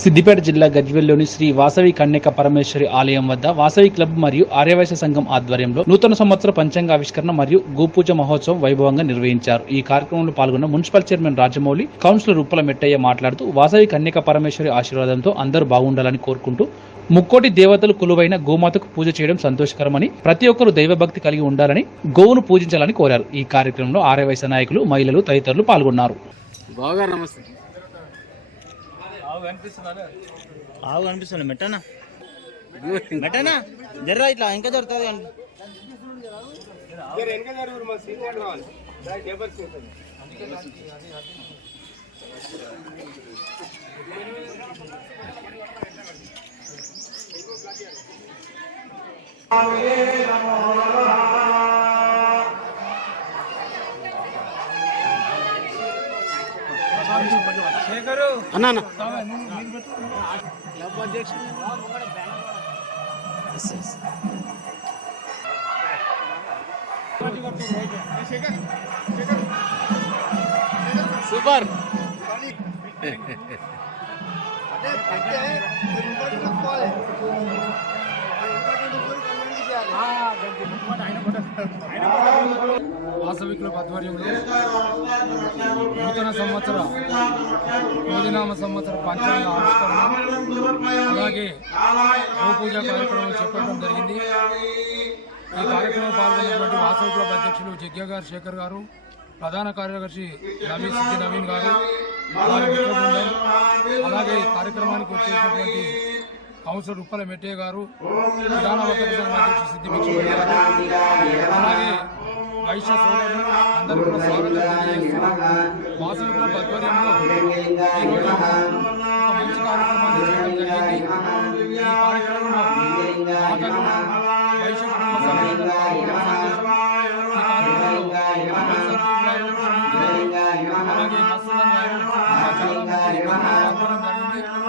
సిద్దిపేట జిల్లా గజ్వేల్లోని శ్రీ వాసవి కన్యక పరమేశ్వరి ఆలయం వద్ద వాసవి క్లబ్ మరియు ఆర్యవైశ్య సంఘం ఆధ్వర్యంలో నూతన సంవత్సర పంచాంగ ఆవిష్కరణ మరియు గోపూజ మహోత్సవం వైభవంగా నిర్వహించారు. ఈ కార్యక్రమంలో పాల్గొన్న municipal chairman Rajamouli, councillor Uppala Mettaiah మాట్లాడుతూ వాసవి కన్యక పరమేశ్వరి ఆశీర్వాదంతో అందరూ బాగుండాలని కోరుకుంటూ ముక్కోటి దేవతలు కొలువైన గోమాతకు పూజ చేయడం సంతోషకరమని, ప్రతి ఒక్కరూ దైవభక్తి కలిగి ఉండాలని, గోవును పూజించాలని కోరారు. ఈ కార్యక్రమంలో ఆర్యవైశ్య నాయకులు, మహిళలు తదితరులు పాల్గొన్నారు. ఆవు కనిపిస్తుంది మెట్టనా మెట్టనా జర్రా ఇట్లా ఇంకా జరుగుతుంది అన్నా సూపర్ వాసవి క్లబ్ ఆధ్వర్యంలో నూతన సంవత్సర మోదినామ సంవత్సర పంచాంగ ఆవిష్కరణ అలాగే గోపూజ కార్యక్రమం చేపట్టడం జరిగింది. ఈ కార్యక్రమం పాల్గొన్నటువంటి వాసవి క్లబ్ అధ్యక్షులు జగ్గా గారు, శేఖర్ గారు, ప్రధాన కార్యదర్శి నవీన్ గారు, వారి మిత్ర బృందం, అలాగే కార్యక్రమానికి వచ్చేసినటువంటి కౌన్సిలర్ ఉప్పల మెట్టయ్య గారు, విధాన వర్తక సంఘం అధ్యక్షుడు సిద్దిపేట గారు, అలాగే వైశ్య సోదరులు అందరూ కూడా స్వాగతం తెలియజేస్తూ వాసవి క్లబ్ ఆధ్వర్యంలో ఈరోజు ఒక మంచి కార్యక్రమాన్ని చేయడం జరిగింది. ఈ కార్యక్రమంలో మాతలు, వైశ్య కుటుంబ సభ్యులందరూ పాల్గొనడం సంతోషం. ఈ కార్యక్రమంలో సంతోష్ గారు, అలాగే మసూదన్ గారు చాలా మంది పాల్గొనడం జరిగింది.